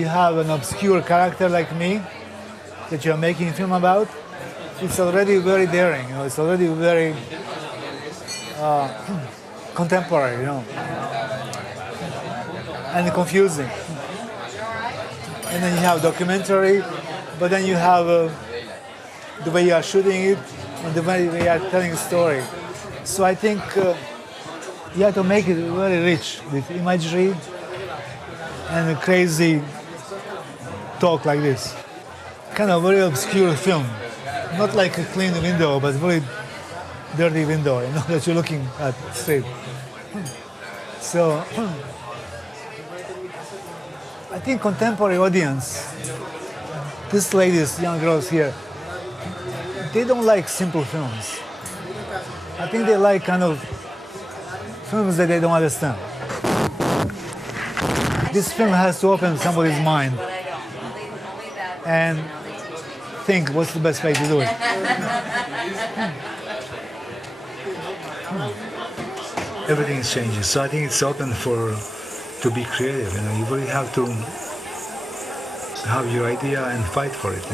you have an obscure character like me that you're making a film about, it's already very daring, it's already very contemporary, and confusing. And then you have documentary, but then you have the way you are shooting it and the way you are telling a story. So I think you have to make it very rich with imagery and a crazy talk like this. Kind of very obscure film. Not like a clean window, but very dirty window, that you're looking at straight. So I think contemporary audience, these ladies, young girls here, they don't like simple films. I think they like kind of films that they don't understand. This film has to open somebody's mind and think what's the best way to do it. Everything is changing, so I think it's open to be creative. You really have to have your idea and fight for it.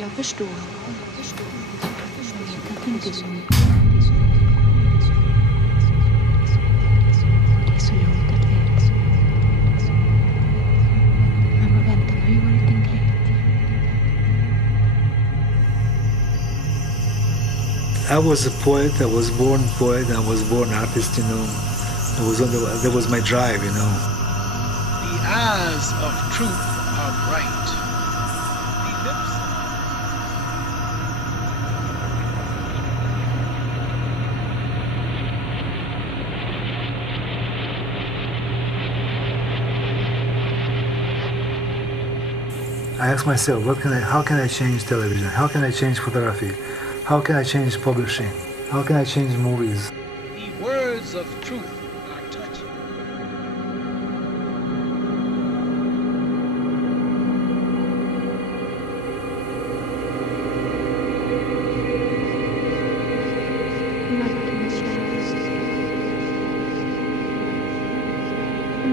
Jag förstår. Jag kan inte så mycket. Det är så långt att veta. Men vad väntar har ju varit en glädje. I was a poet, I was born poet, I was born artist, That was my drive, The eyes of truth are bright. The lips. I ask myself, how can I change television? How can I change photography? How can I change publishing? How can I change movies? The words of truth are touching.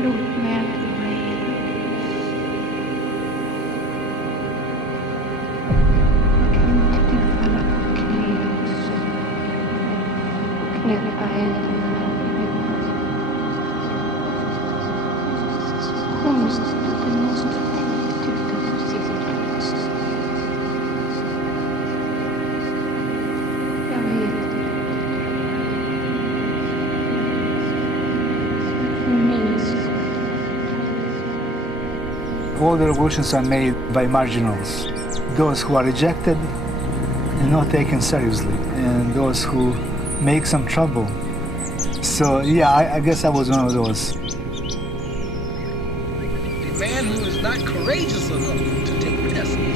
Låt mig vara hela. Knäppa händerna. Konstigt att det måste tänkt ut att du sitter fast. Jag vet inte. Minns. All the revolutions are made by marginals, those who are rejected and not taken seriously, and those who make some trouble. So yeah, I guess I was one of those. The man who is not courageous enough to take testing.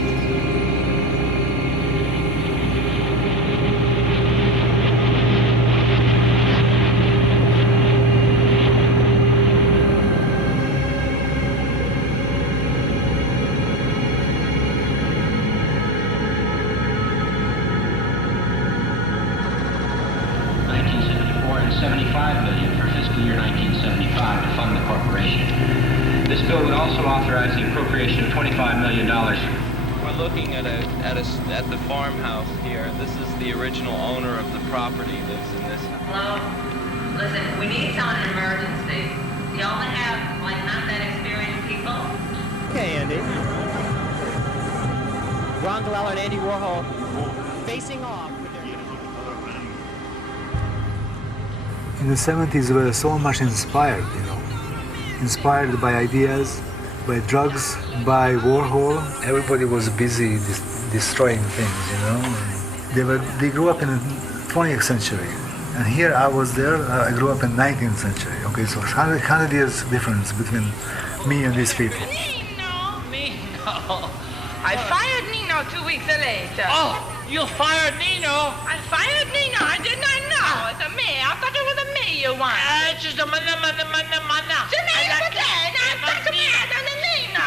$75 million for fiscal year 1975 to fund the corporation. This bill would also authorize the appropriation of $25 million. We're looking at the farmhouse here. This is the original owner of the property lives in this. Hello? Listen, we need someone in emergency. You only have, not that experienced people? Okay, Andy. Ron Glell and Andy Warhol facing off. In the 70's, we were so much inspired, inspired by ideas, by drugs, by Warhol. Everybody was busy destroying things, They grew up in the 20th century, And here I was there, I grew up in 19th century. Okay, so 100 years difference between me and these people. Nino! I fired Nino 2 weeks later. Oh, you fired Nino? I fired Nino. I did not know. It's a me. I thought it was a me you want. It's just a mana.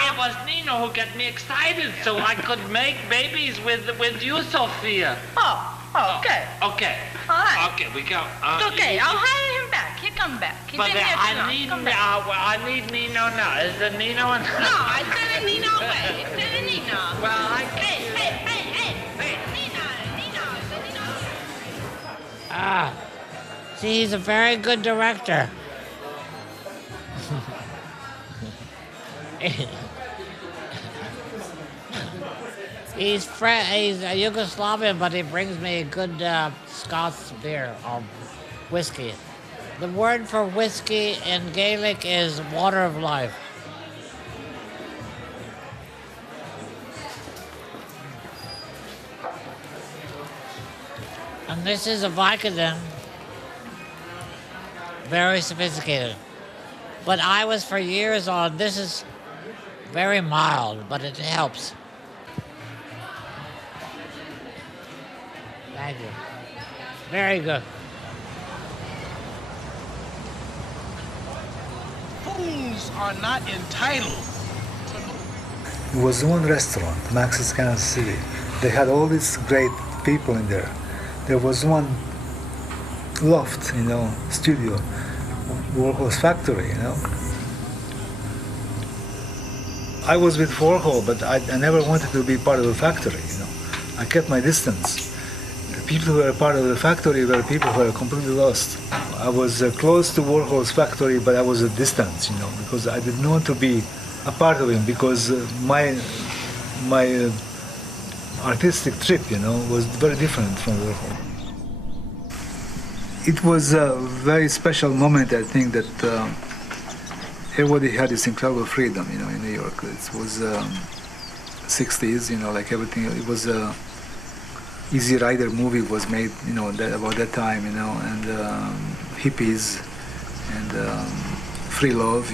It was Nino who got me excited so I could make babies with you, Sophia. Oh, okay. Okay. All right. Okay, we go. Okay, I'll hire him back. He come back. He's But been here too long. I need Nino now. Is it Nino? No, I sent a Nino away. Send a Nino. Well, Hey. Nino. Ah, see, he's a very good director. He's Yugoslavian, but he brings me a good Scots beer or whiskey. The word for whiskey in Gaelic is water of life. And this is a Vicodin. Very sophisticated. But I was for years on, this is very mild, but it helps. Thank you. Very good. Fools are not entitled to know. It was one restaurant, Max's Kansas City. They had all these great people in there. There was one loft, studio, Warhol's Factory, I was with Warhol, but I never wanted to be part of the factory, I kept my distance. The people who were part of the factory were people who were completely lost. I was close to Warhol's factory, but I was at distance, because I didn't want to be a part of him, because my artistic trip, was very different from Warhol. It was a very special moment, I think, that everybody had this incredible freedom, in New York. It was 60s, like everything. It was Easy Rider movie was made, about that time, and hippies and free love,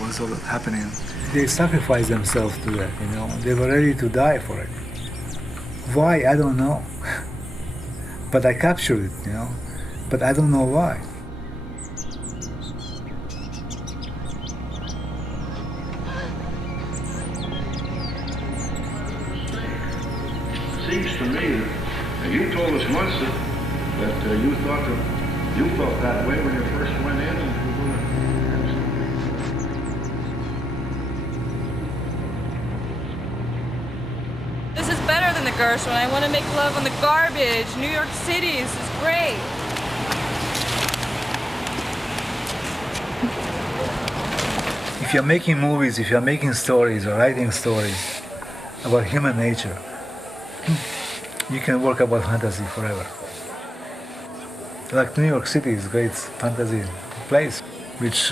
was all happening. They sacrificed themselves to that, They were ready to die for it. Why? I don't know. But I captured it, But I don't know why. Seems to me that you told us once that you thought that you felt that way when you first went in and you were going to... This is better than the Gershwin. I want to make love on the garbage. New York City, this is great. If you're making movies, if you're making stories or writing stories about human nature, you can work about fantasy forever. Like New York City is a great fantasy place, which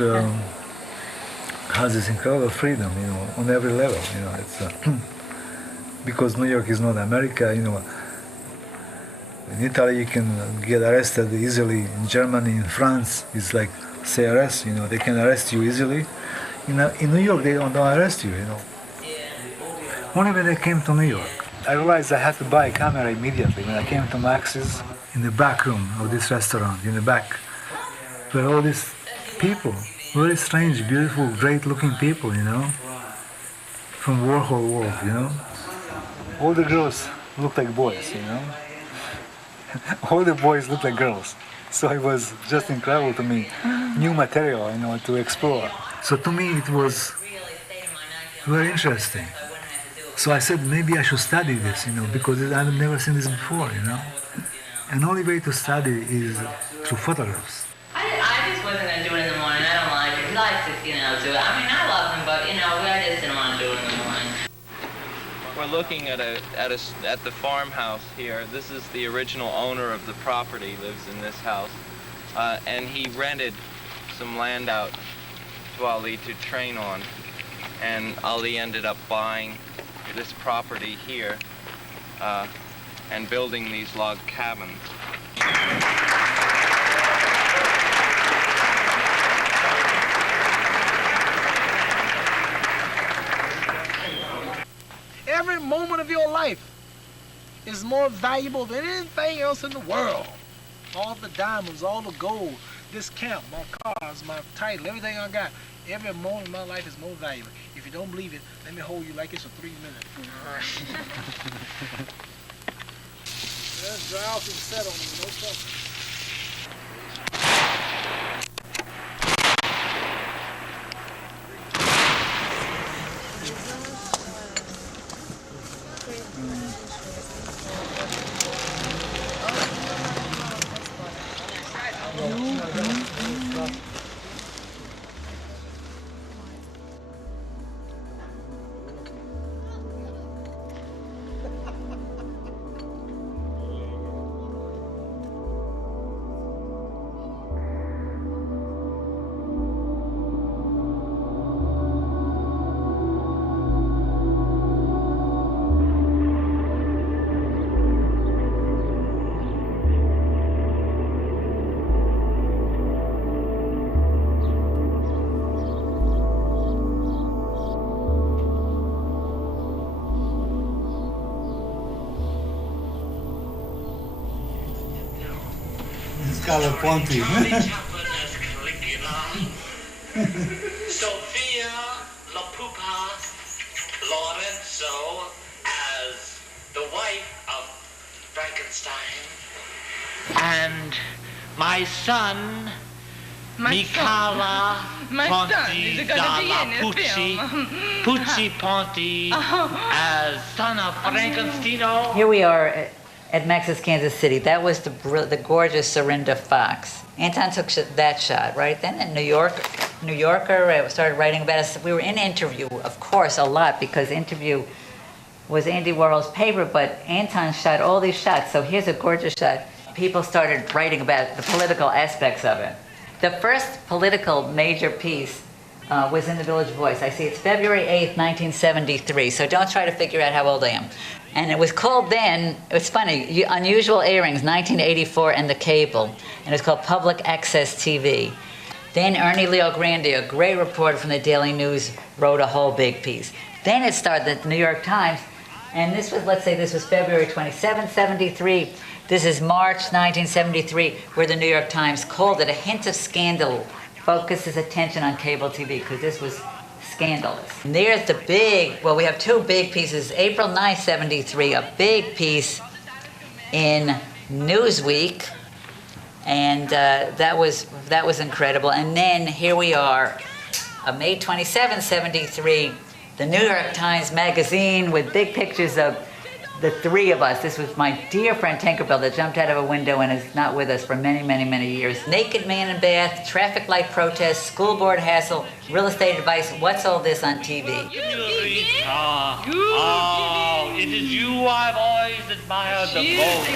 has this incredible freedom, on every level. It's because New York is not America. In Italy you can get arrested easily. In Germany, in France, it's like CRS. They can arrest you easily. In New York, they don't arrest you. Only when I came to New York, I realized I had to buy a camera immediately. When I came to Max's, in the back room of this restaurant, in the back, were all these people, very strange, beautiful, great-looking people, from Warhol world, All the girls looked like boys, All the boys looked like girls. So it was just incredible to me, new material, to explore. So to me it was very interesting. So I said maybe I should study this, because I've never seen this before, And the only way to study is through photographs. I just wasn't going to do it in the morning. I don't like it. He likes to, do it. I mean, I love him, but, I just didn't want to do it in the morning. We're looking at the farmhouse here. This is the original owner of the property, lives in this house. And he rented some land out to Ali to train on. And Ali ended up buying this property here and building these log cabins. moment of your life is more valuable than anything else in the world. All the diamonds, all the gold, this camp, my cars, my title, everything I got. Every moment of my life is more valuable. If you don't believe it, let me hold you like it's for 3 minutes. Just dry off and set on me, no problem. Scala Ponti. Sophia La Pupa Lorenzo as the wife of Frankenstein. And my son, Micala Ponti dalla Pucci Ponti as son of Frankenstein. Here we are at Max's Kansas City. That was the gorgeous Serinda Fox. Anton took that shot, right? Then in New Yorker started writing about us. We were in Interview, of course, a lot, because Interview was Andy Warhol's paper, but Anton shot all these shots. So here's a gorgeous shot. People started writing about the political aspects of it. The first political major piece was in the Village Voice. I see it's February 8th, 1973, so don't try to figure out how old I am. And it was called then, it's funny, Unusual Airings, 1984, and the Cable. And it was called Public Access TV. Then Ernie Leo Grande, a great reporter from the Daily News, wrote a whole big piece. Then it started the New York Times, and this was, let's say this was February 27, 73. This is March 1973, where the New York Times called it a hint of scandal, focuses attention on cable TV, because this was scandalous. And there's the big, well, we have two big pieces. April 9, 73, a big piece in Newsweek, and that was incredible. And then here we are, May 27, 73, the New York Times Magazine with big pictures of the three of us. This was my dear friend Tinkerbell that jumped out of a window and is not with us for many, many, many years. Naked man in bath, traffic light protest, school board hassle, real estate advice. What's all this on TV? It is you I've always admired the most.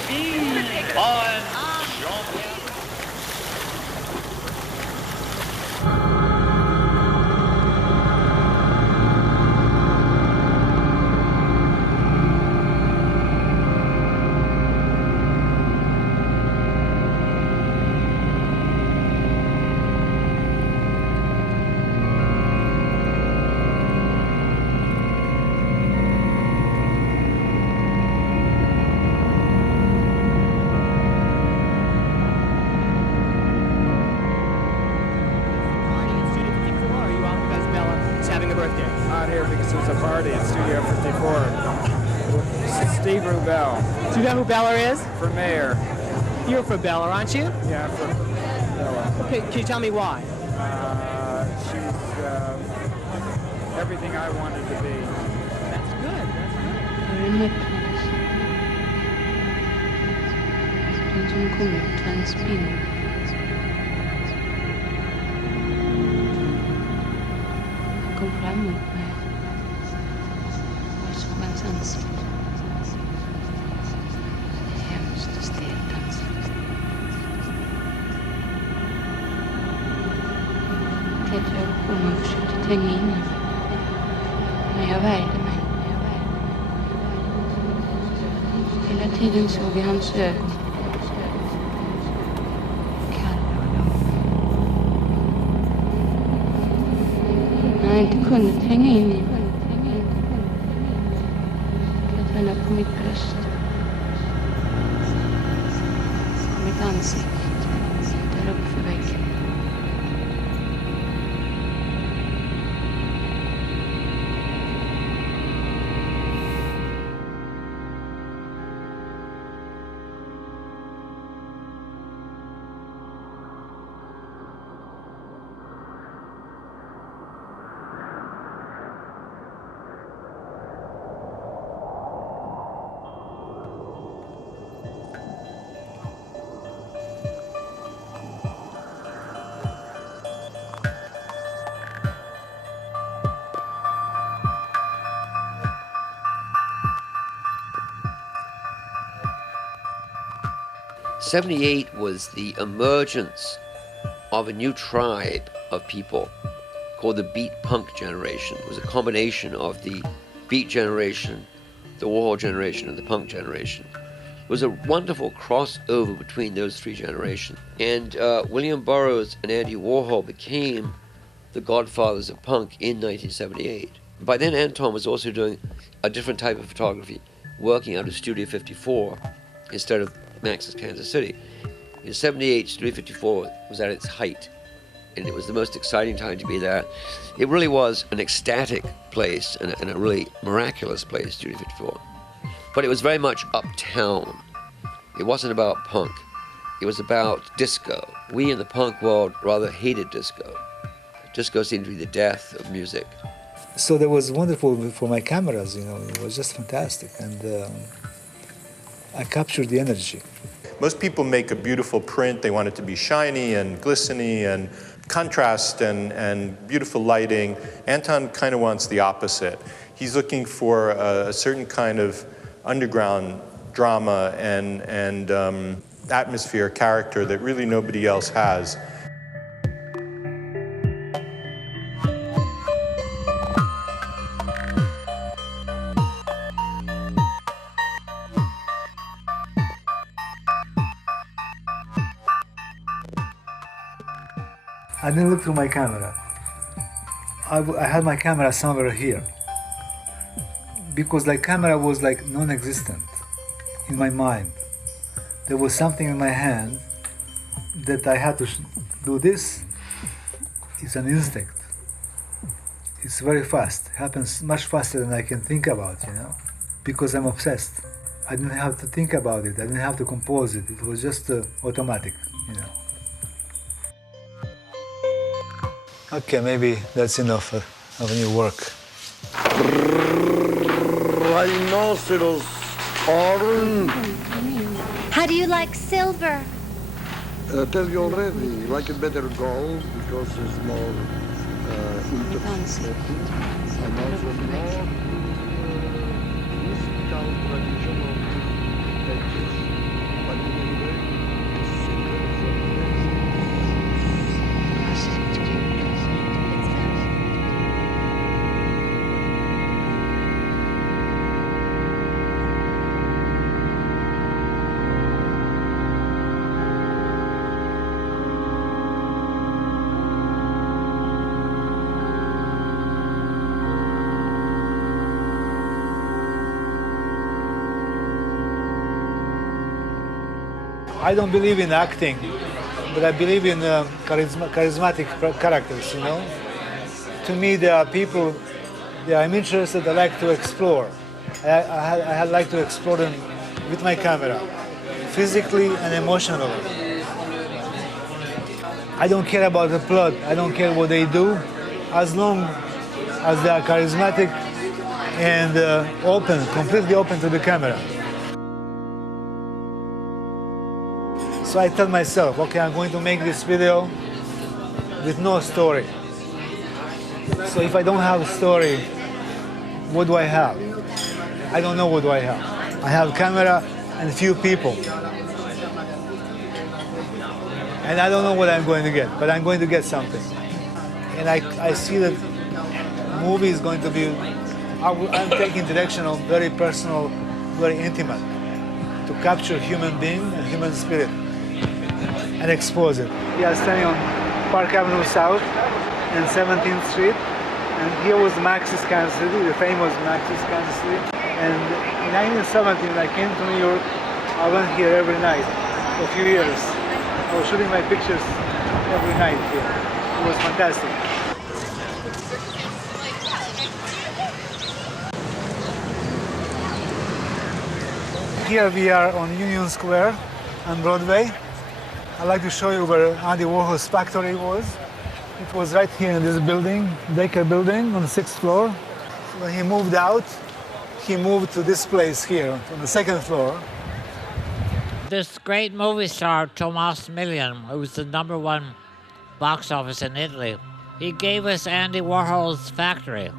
Do you know who Bella is? For mayor. You're for Bella, aren't you? Yeah, I'm for Bella. Okay, can you tell me why? She's everything I wanted to be. That's good. Som kommer ta en spinn. Han kom fram mot mig. Jag såg hans ansikte. Hemskt och stelt ansikte. Tätt jag kom och försökte tränga in i mig. Men jag värjde mig. Hela tiden såg jag hans ögon. När jag inte kunde tränga in i mig. på mitt bröst. Mitt ansikte. Där uppe för väggen. '78 was the emergence of a new tribe of people called the beat punk generation. It was a combination of the beat generation, the Warhol generation, and the punk generation. It was a wonderful crossover between those three generations. And William Burroughs and Andy Warhol became the godfathers of punk in 1978. By then, Anton was also doing a different type of photography, working out of Studio 54 instead of Max's Kansas City. In '78, Studio 54 was at its height, and it was the most exciting time to be there. It really was an ecstatic place and a really miraculous place, Studio 54. But it was very much uptown. It wasn't about punk. It was about disco. We in the punk world rather hated disco. Disco seemed to be the death of music. So that was wonderful for my cameras, you know, it was just fantastic. And I captured the energy. Most people make a beautiful print. They want it to be shiny and glistening and contrast and beautiful lighting. Anton kind of wants the opposite. He's looking for a certain kind of underground drama and atmosphere, character that really nobody else has. I didn't look through my camera. I had my camera somewhere here because the camera was like non-existent in my mind. There was something in my hand that I had to do this. It's an instinct. It's very fast. It happens much faster than I can think about, you know, because I'm obsessed. I didn't have to think about it. I didn't have to compose it. It was just automatic, you know. Okay, maybe that's enough of new work. Rhinoceros horn. How do you like silver? Tell you already, like it better gold because it's more interesting and also more musical traditional edges. But anyway, I don't believe in acting, but I believe in charismatic characters, you know. To me, there are people, I'm interested, I like to explore. I like to explore them with my camera, physically and emotionally. I don't care about the plot, I don't care what they do, as long as they are charismatic and open, completely open to the camera. So I tell myself, okay, I'm going to make this video with no story. So if I don't have a story, what do I have? I don't know what do I have. I have camera and a few people. And I don't know what I'm going to get, but I'm going to get something. And I see that movie is going to be, I'm taking direction of very personal, very intimate, to capture human being and human spirit and expose it. We are standing on Park Avenue South and 17th Street, and here was Max's Kansas City, the famous Max's Kansas City. And in 1970, when I came to New York, I went here every night for a few years. I was shooting my pictures every night here. It was fantastic. Here we are on Union Square on Broadway. I'd like to show you where Andy Warhol's factory was. It was right here in this building, Baker building on the 6th floor. So when he moved out, he moved to this place here on the 2nd floor. This great movie star, Tomas Millian, who was the #1 box office in Italy, he gave us Andy Warhol's factory.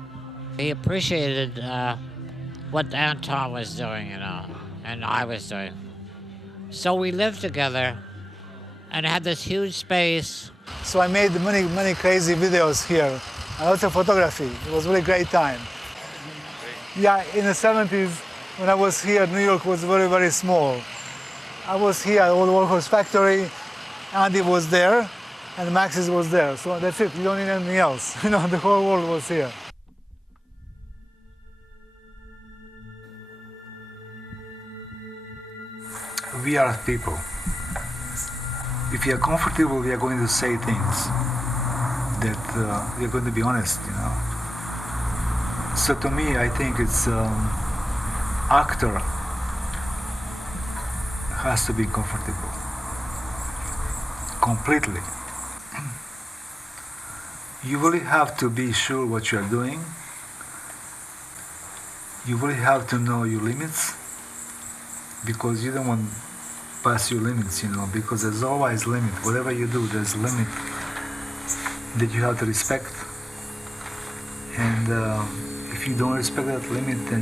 He appreciated what Anton was doing, and I was doing. So we lived together and had this huge space. So I made many crazy videos here, and lots of photography. It was a really great time. Yeah, in the 70s, when I was here, New York was very small. I was here at Old Warhol's factory, Andy was there, and Max's was there. So that's it, you don't need anything else. The whole world was here. We are people. If we are comfortable, we are going to say things that we are going to be honest, So to me, I think it's actor has to be comfortable, completely. You really have to be sure what you are doing. You really have to know your limits, because you don't want to pass your limits, because there's always limit. Whatever you do, there's a limit that you have to respect. And if you don't respect that limit, then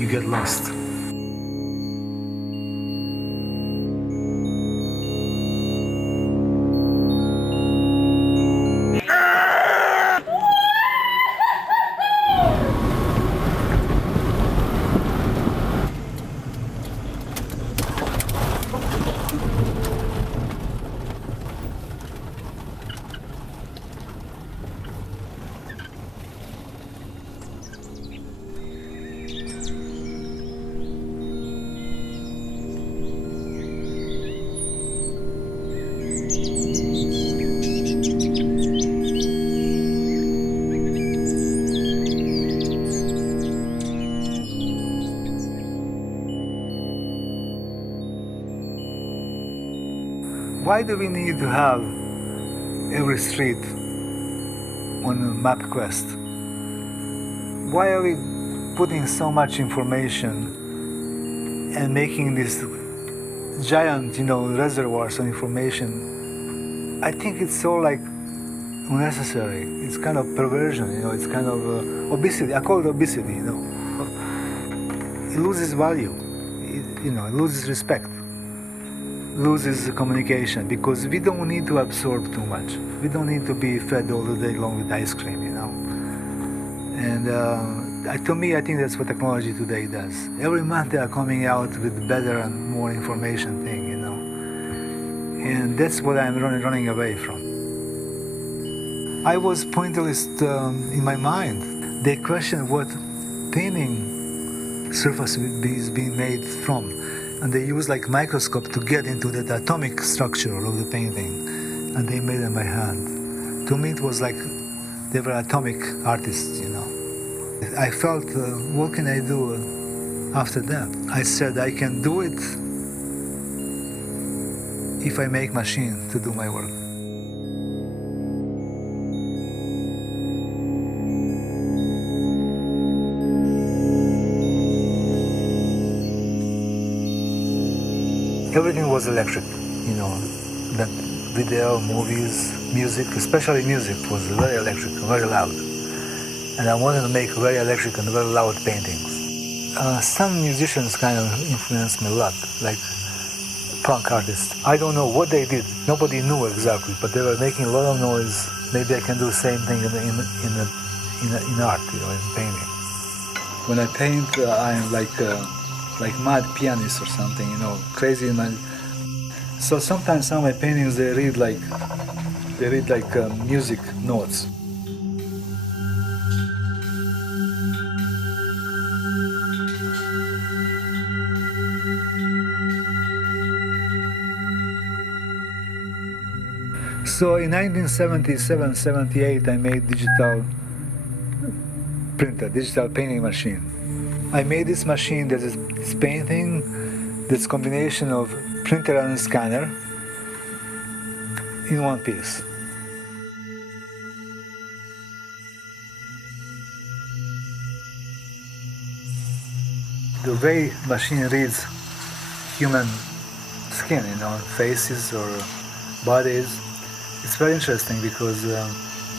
you get lost. Why do we need to have every street on a MapQuest? Why are we putting so much information and making these giant, reservoirs of information? I think it's so unnecessary. It's kind of perversion, it's kind of obesity. I call it obesity, It loses value, it loses respect. Loses communication, because we don't need to absorb too much. We don't need to be fed all the day long with ice cream, And to me, I think that's what technology today does. Every month they are coming out with better and more information thing, And that's what I'm running away from. I was pointillist in my mind. They questioned what painting surface is being made from. And they used microscope to get into that atomic structure of the painting, and they made it by hand. To me, it was like they were atomic artists, I felt, what can I do after that? I said I can do it if I make machine to do my work. Everything was electric, that video, movies, music, especially music, was very electric, very loud. And I wanted to make very electric and very loud paintings. Some musicians kind of influenced me a lot, like punk artists. I don't know what they did, nobody knew exactly, but they were making a lot of noise. Maybe I can do the same thing in art, in painting. When I paint, I'm like mad pianist or something, crazy. So sometimes some of my paintings they read like music notes. So in 1977-78, I made digital printer, digital painting machine. I made this machine that is this painting, this combination of printer and scanner in one piece. The way machine reads human skin, faces or bodies, it's very interesting because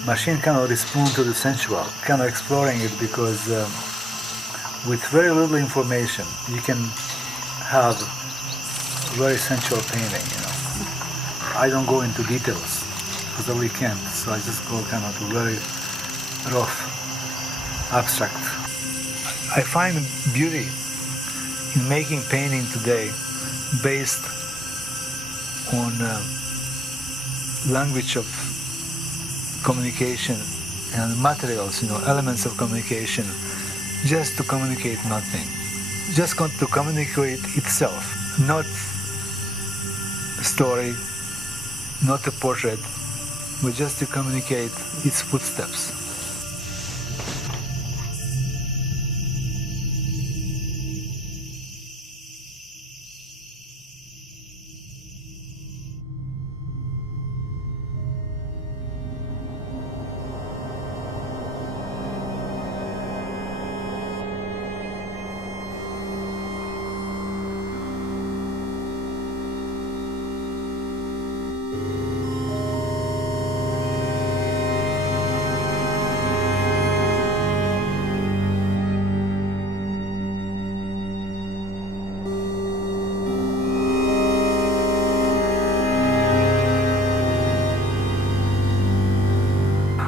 machine cannot respond to the sensual, cannot exploring it because with very little information you can have very sensual painting, I don't go into details because I really can't, so I just go kind of very rough, abstract. I find beauty in making painting today based on language of communication and materials, elements of communication, just to communicate nothing. Just to communicate itself, not a story, not a portrait, but just to communicate its footsteps.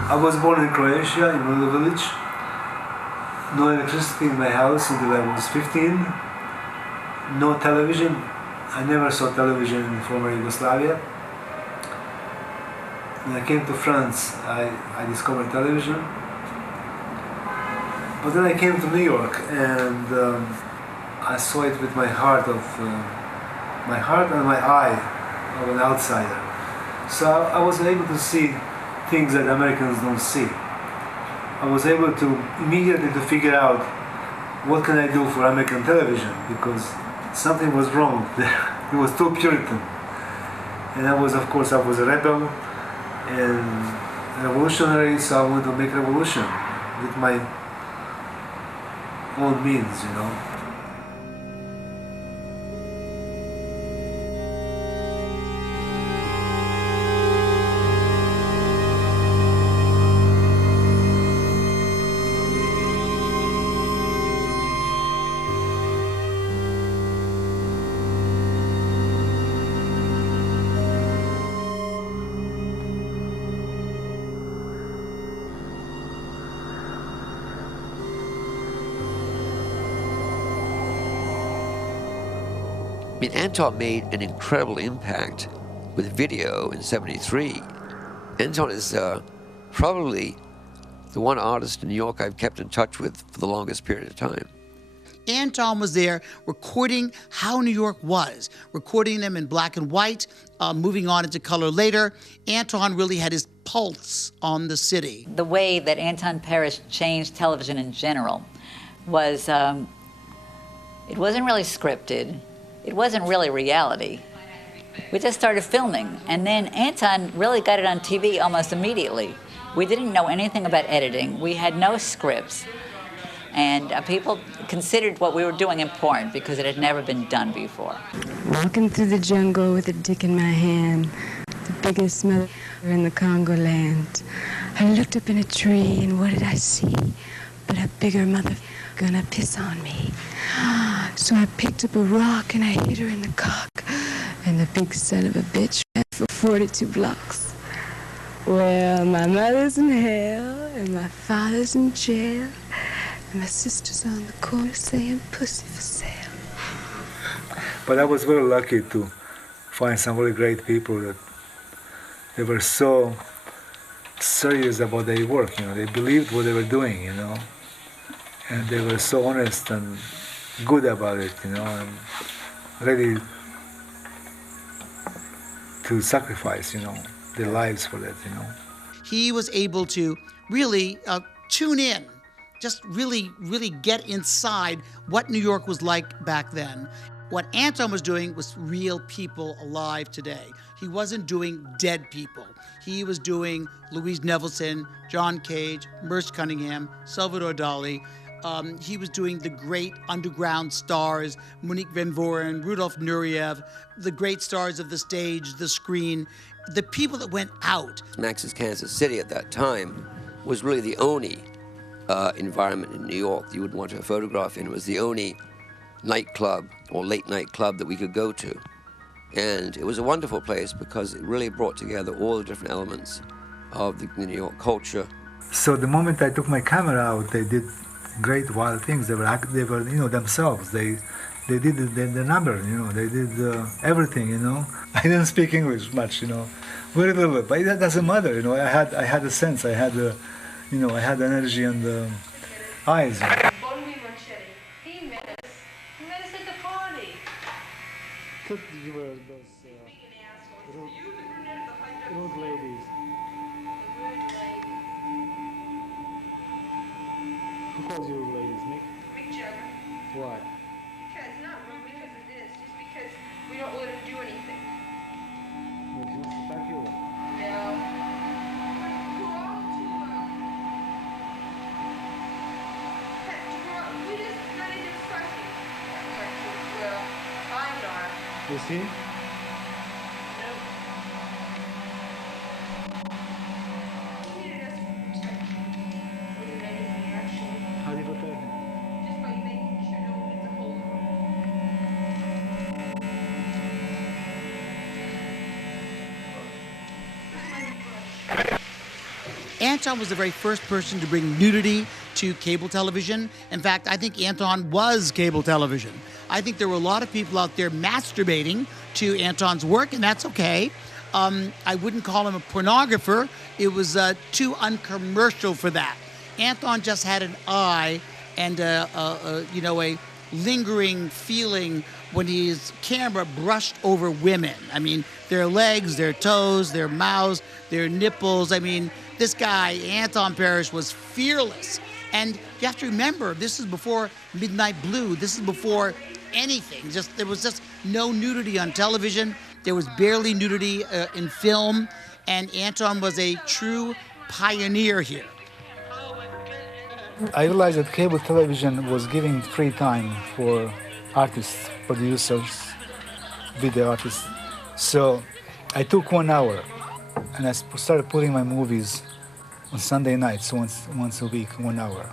I was born in Croatia, in a little village. No electricity in my house until I was 15. No television. I never saw television in former Yugoslavia. When I came to France, I discovered television. But then I came to New York and I saw it with my heart and my eye of an outsider. So I was able to see things that Americans don't see. I was able to immediately to figure out what can I do for American television because something was wrong. It was too Puritan. And I was a rebel and revolutionary, so I wanted to make revolution with my own means, Anton made an incredible impact with video in '73. Anton is probably the one artist in New York I've kept in touch with for the longest period of time. Anton was there recording how New York was, recording them in black and white, moving on into color later. Anton really had his pulse on the city. The way that Anton Perich changed television in general was, it wasn't really scripted. It wasn't really reality. We just started filming, and then Anton really got it on TV almost immediately. We didn't know anything about editing. We had no scripts. And people considered what we were doing important because it had never been done before. Walking through the jungle with a dick in my hand, the biggest mother in the Congo land. I looked up in a tree, and what did I see? But a bigger mother gonna piss on me. So I picked up a rock and I hit her in the cock, and the big son of a bitch ran for 42 blocks. Well, my mother's in hell, and my father's in jail, and my sister's on the corner saying pussy for sale. But I was very lucky to find some really great people that they were so serious about their work, they believed what they were doing, and they were so honest and good about it, and ready to sacrifice, their lives for that, you know. He was able to really tune in, just really get inside what New York was like back then. What Anton was doing was real people alive today. He wasn't doing dead people. He was doing Louise Nevelson, John Cage, Merce Cunningham, Salvador Dali. He was doing the great underground stars, Monique Van Voren, Rudolf Nureyev, the great stars of the stage, the screen, the people that went out. Max's Kansas City at that time was really the only environment in New York you would want to photograph in. It was the only nightclub or late night club that we could go to. And it was a wonderful place because it really brought together all the different elements of the New York culture. So the moment I took my camera out, they did great wild things. They were you know, themselves. They did the number, you know. They did everything, you know. I didn't speak English much, you know, very little, but that doesn't matter, you know. I had a sense. I had the, you know, I had the energy and the eyes. You were those rude ladies. Who calls you rude ladies, Mick? Mick Jagger. Why? Because, not rude because of this, just because we don't let him do anything. Well, he wants to back you up. No. We're all too, we just not into fucking. Well, I'm not. You see? How do you protect him? Just by making sure no one gets a hold of him. Anton was the very first person to bring nudity to cable television. In fact, I think Anton was cable television. I think there were a lot of people out there masturbating to Anton's work, and that's okay. I wouldn't call him a pornographer. It was too uncommercial for that. Anton just had an eye and you know, a lingering feeling when his camera brushed over women. I mean, their legs, their toes, their mouths, their nipples. I mean, this guy, Anton Perich, was fearless. And you have to remember, this is before Midnight Blue. This is before anything. There was just no nudity on television. There was barely nudity in film. And Anton was a true pioneer here. I realized that cable television was giving free time for artists, producers, video artists. So I took 1 hour and I started putting my movies on Sunday nights, once a week, 1 hour.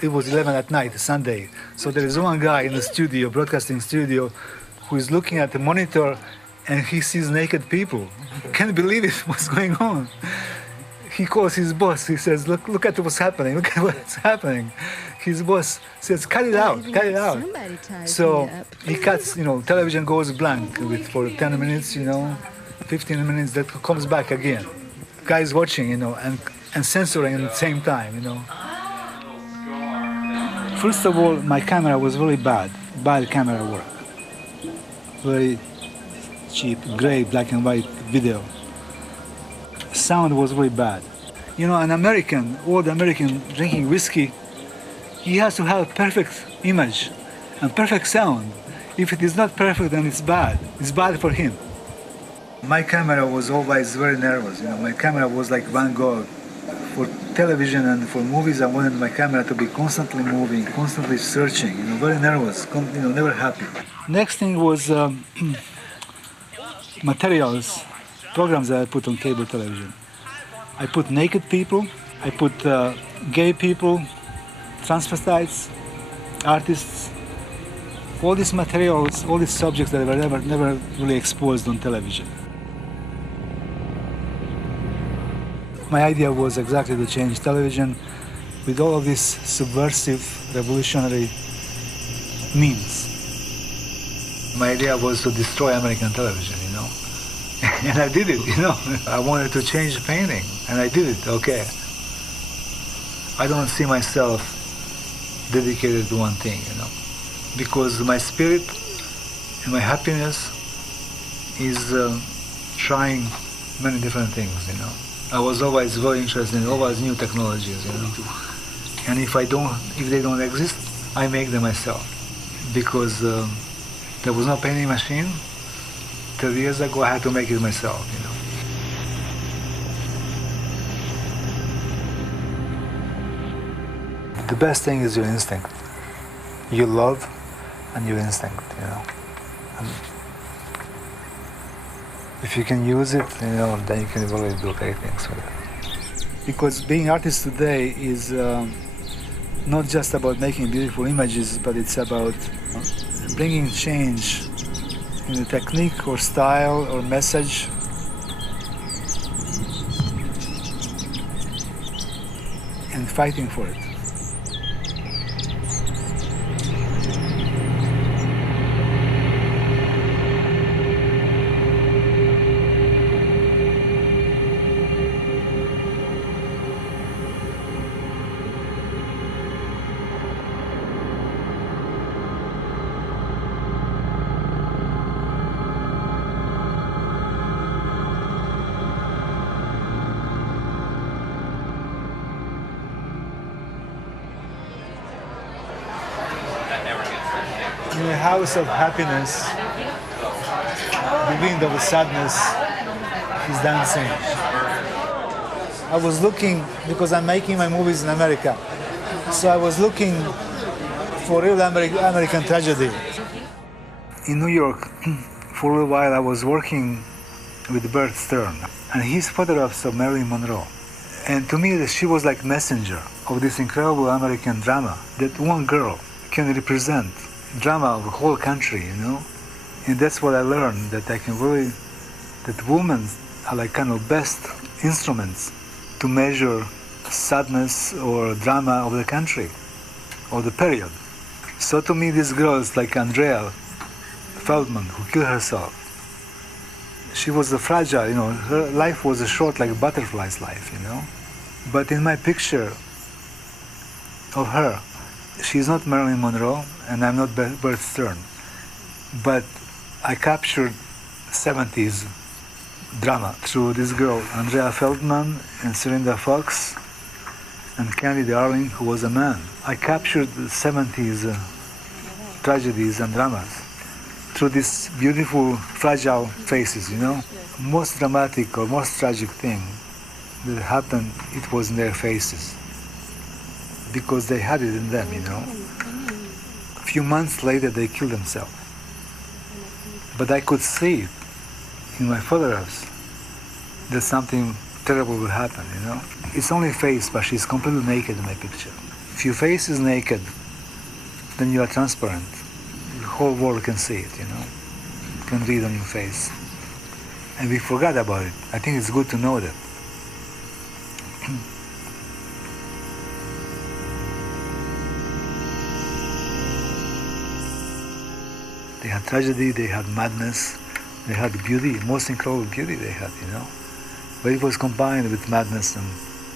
It was 11 at night, Sunday. So there is one guy in the studio, broadcasting studio, who is looking at the monitor and he sees naked people. Can't believe it, what's going on. He calls his boss, he says, look at what's happening, look at what's happening. His boss says, cut it out. So he cuts, you know, television goes blank for 10 minutes, you know, 15 minutes, that comes back again. Guys watching, you know, and censoring at the same time, you know. First of all, my camera was really bad camera work. Very cheap, gray, black and white video. Sound was really bad. You know, an American, old American drinking whiskey, he has to have a perfect image and perfect sound. If it is not perfect, then it's bad. It's bad for him. My camera was always very nervous. You know, my camera was like Van Gogh. For television and for movies, I wanted my camera to be constantly moving, constantly searching. You know, very nervous. You know, never happy. Next thing was materials, programs that I put on cable television. I put naked people. I put gay people, transvestites, artists. All these materials, all these subjects that were never really exposed on television. My idea was exactly to change television with all of these subversive, revolutionary means. My idea was to destroy American television, you know. And I did it, you know. I wanted to change painting, and I did it, okay. I don't see myself dedicated to one thing, you know. Because my spirit and my happiness is trying many different things, you know. I was always very interested in always new technologies, you know. And if they don't exist, I make them myself. Because there was no painting machine. 30 years ago, I had to make it myself, you know. The best thing is your instinct. Your love and your instinct, you know. And if you can use it, you know, then you can really do great things with it. Because being artist today is not just about making beautiful images, but it's about bringing change in a technique or style or message. And fighting for it. In a house of happiness, the wind of sadness is dancing. I was looking, because I'm making my movies in America, so I was looking for real American tragedy. In New York, for a while I was working with Bert Stern, and his photographs of Marilyn Monroe. And to me, she was like messenger of this incredible American drama that one girl can represent. Drama of the whole country, you know, and that's what I learned, that I can really, that women are like kind of best instruments to measure sadness or drama of the country or the period. So to me, this girl is like Andrea Feldman, who killed herself. She was a fragile, you know, her life was a short like a butterfly's life, you know. But in my picture of her, she's not Marilyn Monroe, and I'm not Bert Stern, but I captured 70's drama through this girl, Andrea Feldman and Serinda Fox and Candy Darling, who was a man. I captured the 70's tragedies and dramas through these beautiful, fragile faces, you know. Most dramatic or most tragic thing that happened, it was in their faces, because they had it in them, you know. A few months later, they killed themselves. But I could see it in my photographs that something terrible will happen, you know. It's only face, but she's completely naked in my picture. If your face is naked, then you are transparent. The whole world can see it, you know. Can read on your face. And we forgot about it. I think it's good to know that. They had tragedy, they had madness, they had beauty, most incredible beauty they had, you know. But it was combined with madness and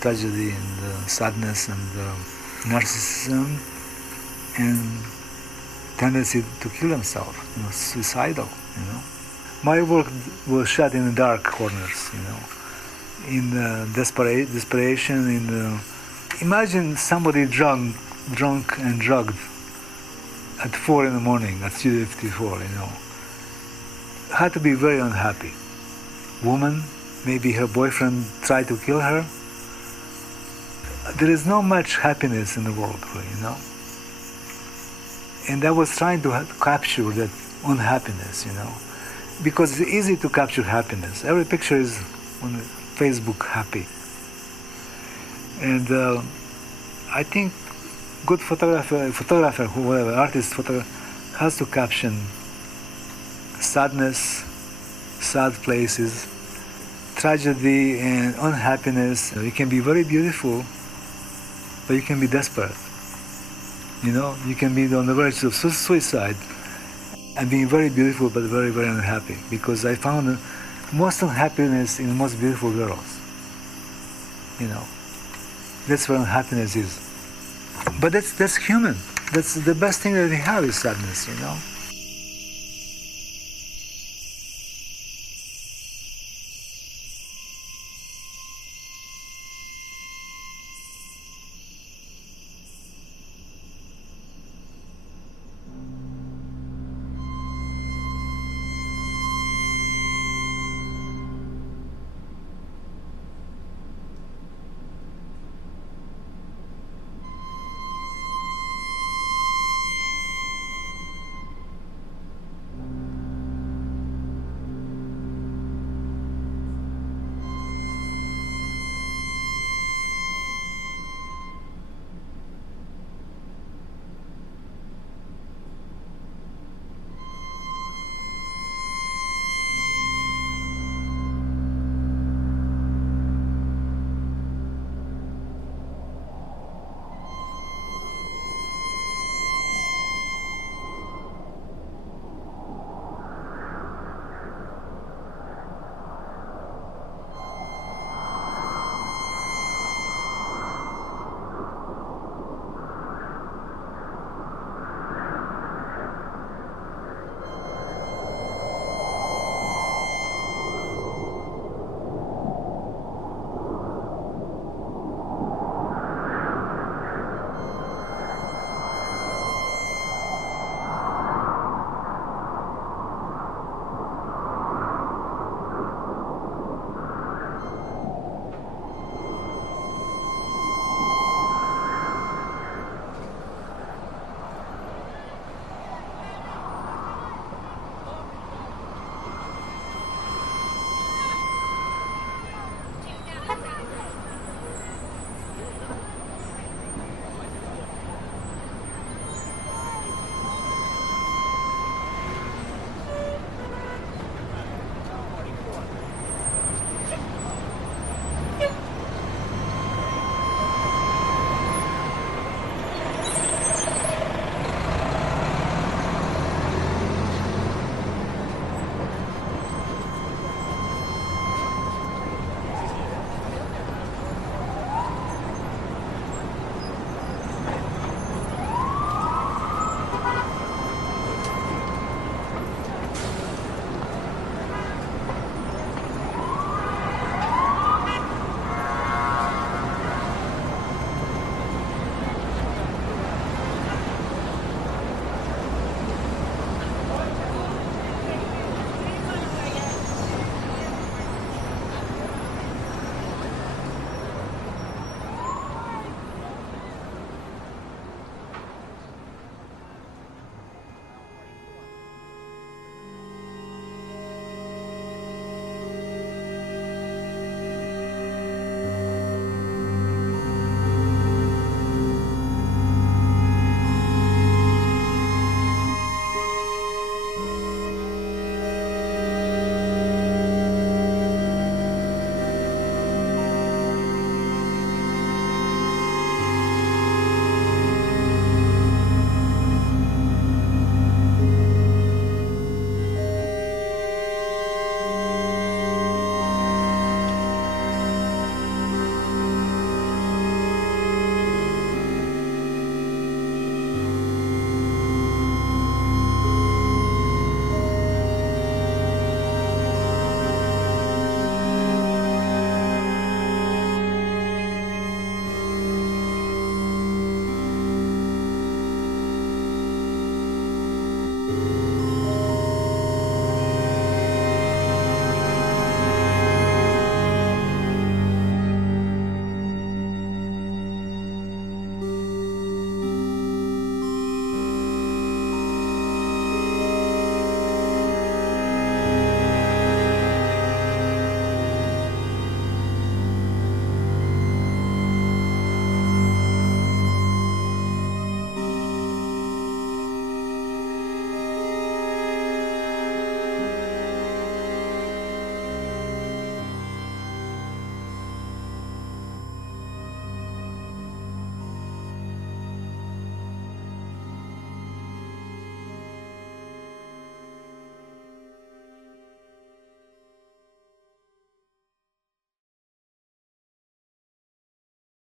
tragedy and sadness and narcissism and tendency to kill themselves, you know, suicidal, you know. My work was shot in the dark corners, you know, in desperation, imagine somebody drunk and drugged at 4 in the morning, at Studio 54, you know. Had to be very unhappy. Woman, maybe her boyfriend tried to kill her. There is not much happiness in the world, you know. And I was trying to capture that unhappiness, you know, because it's easy to capture happiness. Every picture is on Facebook happy. And I think good photographer, whoever, artist, has to caption sadness, sad places, tragedy and unhappiness. You can be very beautiful, but you can be desperate. You know, you can be on the verge of suicide and being very beautiful, but very, very unhappy. Because I found most unhappiness in the most beautiful girls. You know, that's where unhappiness is. But that's human. That's the best thing that we have is sadness, you know.